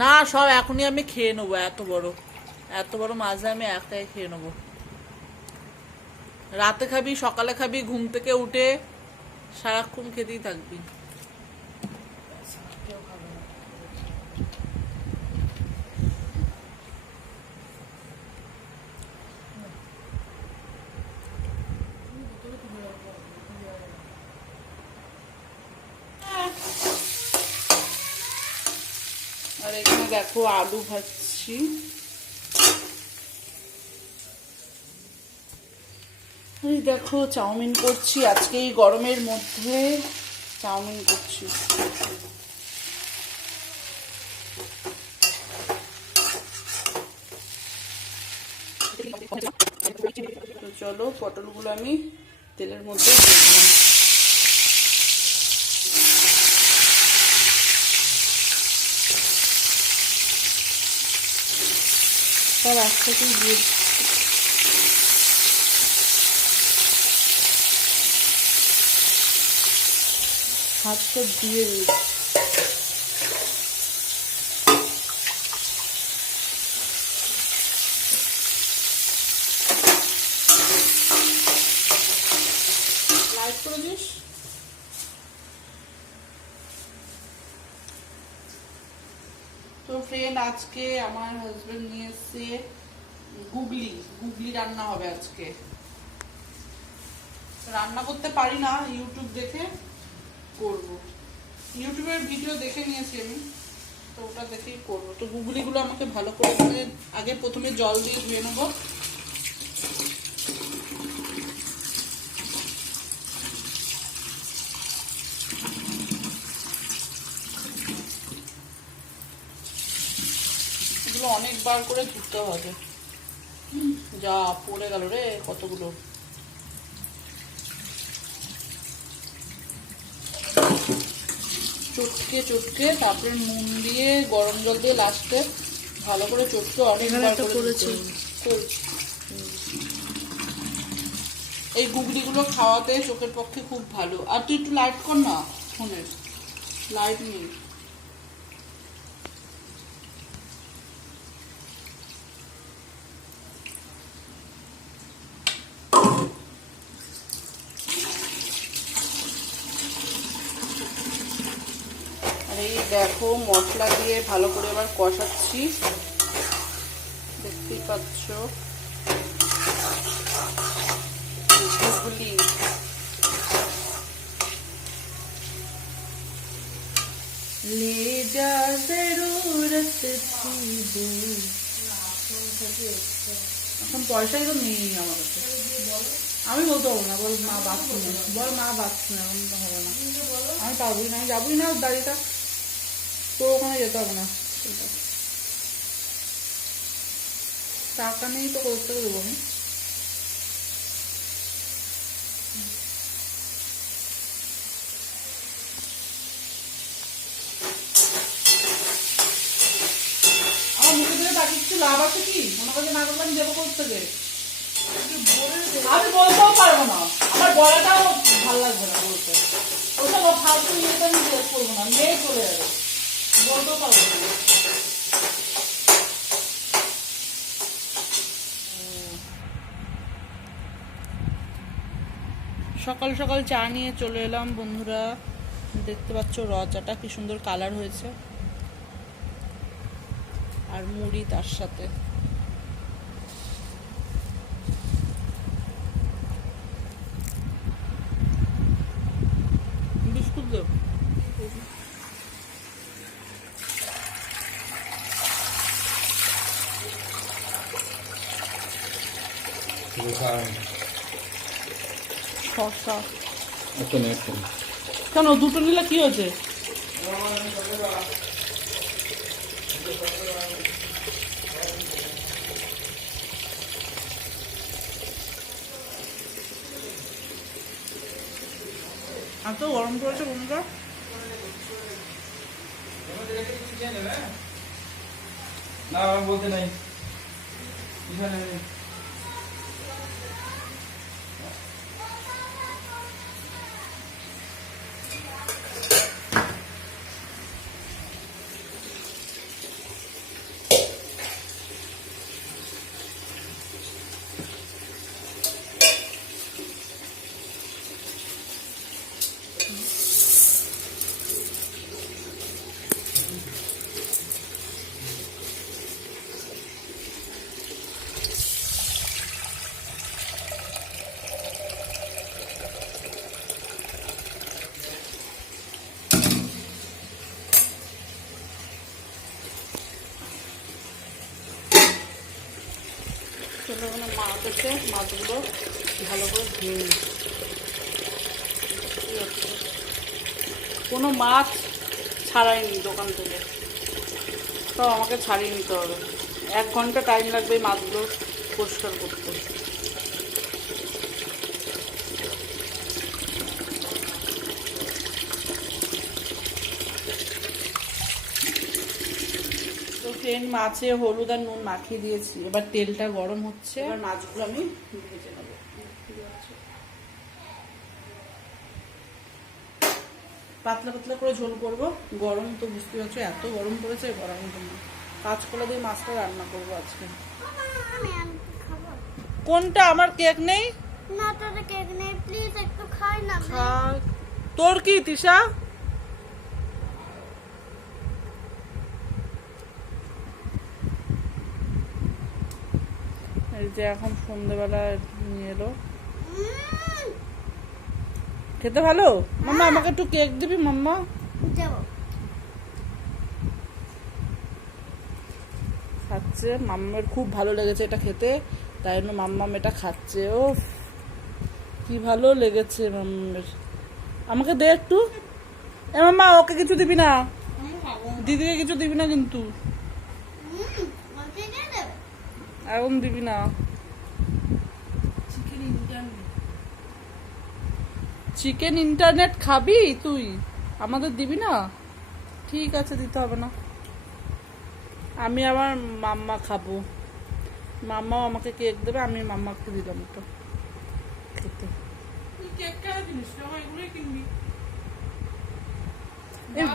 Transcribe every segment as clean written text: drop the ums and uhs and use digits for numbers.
না, সব এখনই আমি খেয়ে নেবো। এত বড় মাছ আমি একটাই খেয়ে নেবো। রাতে খাবি, সকালে খাবি, ঘুম থেকে উঠে সারাক্ষণ খেতেই থাকবি। আর এখানে দেখো আলু ভাজছি। এই দেখো চাউমিন করছি আজকে এই গরমের মধ্যে। চাউমিন করছি। তো চলো পটলগুলো আমি তেলের মধ্যে দিয়ে দিলাম। সব একসাথে দিয়ে হাতটা দিয়ে দিই। লাইট করে দিস। তো ফ্রেন্ড, আজকে আমার হাজবেন্ড নিয়ে এসছে গুগলি রান্না হবে আজকে। রান্না করতে পারি না, ইউটিউব দেখে করব। ইউটিউবের ভিডিও দেখে নিয়েছি আমি, তো ওটা দেখেই করবো। তো গুগলিগুলো আমাকে ভালো করে আগে প্রথমে জল দিয়ে ধুয়ে নেবো। এগুলো অনেকবার করে ধুতে হবে। যা পড়ে গেল রে কতগুলো। চটকে তারপরে নুন দিয়ে গরম জল দিয়ে লাস্টে ভালো করে চটকে অনেকবার করে করেছি। এই গুগলিগুলো খাওয়াতে চোখের পক্ষে খুব ভালো। আর তুই একটু লাইট কর না, ফোনের লাইট নেই। আর এই দেখো মশলা দিয়ে ভালো করে এবার কষাচ্ছি, দেখতেই পাচ্ছ। গুগলি ले जा जरूरत थी। এখন পয়সাই তো নেই আমার কাছে। আমি বলতে পারবো না। বল মা বাথরুমে, বল মা বাথরুমে। এখন তো হবে না, আমি পারবোই না, আমি যাবোই না। গাড়িটা তো ওখানে যেতে হবে না। টাকা নেই তো করতে দেবো আমি। আমার মুখে দিয়ে তাকে কিছু লাভ আছে কি? মনে করছে না করলে আমি দেবো করতে গেলে আমি বলতেও পারবো না। আমার বলাটাও ভালো লাগবে না বলতে। ওসব ফালতু ইয়েতে আমি জিজ্ঞেস করবো না, মেয়ে চলে যাবে, বলতেও পারবো না। সকাল সকাল চা নিয়ে চলে এলাম বন্ধুরা। দেখতে পাচ্ছ র চাটা কি সুন্দর কালার হয়েছে, আর মুড়ি তার সাথে। বিস্কুট দেব। শসা কেন দুটো নিলে কি হয়েছে? এত গরম পড়েছে বন্ধুরা। না বলতে নাই। জন্য ওখানে মাছ আছে, মাছগুলো ভালো করে ধুয়ে নিই। কোনো মাছ ছাড়াইনি দোকান থেকে, সব আমাকে ছাড়িয়ে নিতে হবে। 1 ঘন্টা টাইম লাগবে এই মাছগুলো পরিষ্কার করতে। তো ফ্রেন্ড, মাছে হলুদ আর নুন মাখিয়ে দিয়েছি, এবার তেলটা গরম হচ্ছে, এবার মাছগুলো আমি ভেজে নেবো। পাতলা পাতলা করে ঝোল করবো, গরম তো বুঝতে পারছো, এত গরম পড়েছে, গরম জন্য কাঁচকলা দিয়ে মাছটা রান্না করবো আজকে। কোনটা? আমার কেক নেই না, তোর কেক নেই, প্লিজ একটু খাই না। তোর কি তিশা? এই যে এখন সন্ধ্যেবেলা নিয়ে এলো, খেতে ভালো। মাম্মা আমাকে একটু কেক দিবি মাম্মা? দেবো। খাচ্ছে, মাম্মার খুব ভালো লেগেছে এটা খেতে, তাই জন্য মাম্মাম এটা খাচ্ছে। ও কি ভালো লেগেছে মাম্মার। আমাকে দে একটু। এ মাম্মা, ওকে কিছু দিবি না, দিদিকে কিছু দিবি না কিন্তু, এখন দিবি না। চিকেন ইন্টারনেট খাবি তুই, আমাদের দিবি না? ঠিক আছে, দিতে হবে না। আমি আবার মাম্মা খাবো, মাম্মাও আমাকে কেক দেবে, আমি মাম্মাকে দিলাম তো খেতে।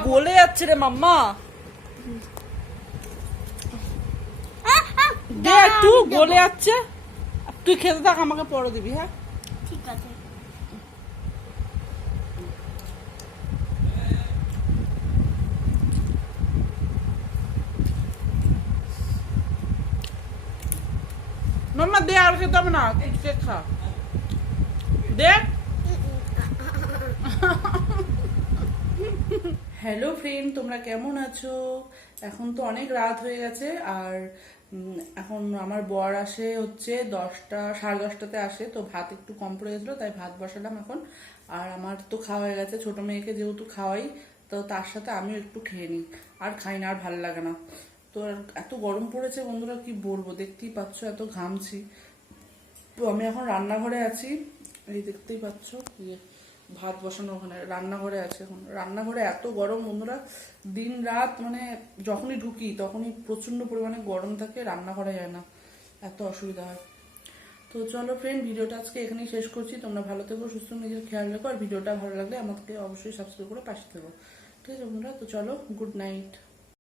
গলে যাচ্ছে রে মাম্মা, দে একটু, গলে যাচ্ছে। তুই খেতে থাক, আমাকে পরে দিবি। হ্যাঁ ঠিক আছে। মাম্মা দে, আর খেতে হবে না, তুই কেক খা, দে। হ্যালো ফ্রেন্ড, তোমরা কেমন আছো? এখন তো অনেক রাত হয়ে গেছে, আর এখন আমার বর আসে হচ্ছে 10টা, 10:30টাতে আসে, তো ভাত একটু কম পড়ে গেছিলো, তাই ভাত বসালাম এখন। আর আমার তো খাওয়া হয়ে গেছে, ছোট মেয়েকে যেহেতু খাওয়াই, তো তার সাথে আমিও একটু খেয়ে নিই, আর খাই না, আর ভালো লাগে না। তো এত গরম পড়েছে বন্ধুরা, কি বলবো, দেখতেই পাচ্ছ এত ঘামছি। তো আমি এখন রান্নাঘরে আছি, এই দেখতেই পাচ্ছ, ভাত বসানো ওখানে রান্নাঘরে আছে। এখন রান্নাঘরে এত গরম বন্ধুরা, দিন রাত মানে যখনই ঢুকি তখনই প্রচন্ড পরিমাণে গরম থাকে, রান্নাঘরে যায় না, এত অসুবিধা হয়। তো চলো ফ্রেন্ড, ভিডিওটা আজকে এখানেই শেষ করছি। তোমরা ভালো থেকো, সুস্থ, নিজের খেয়াল রেখো, আর ভিডিওটা ভালো লাগলে আমাকে অবশ্যই সাবস্ক্রাইব করে পাশে থেকো, ঠিক আছে বন্ধুরা? তো চলো, গুড নাইট।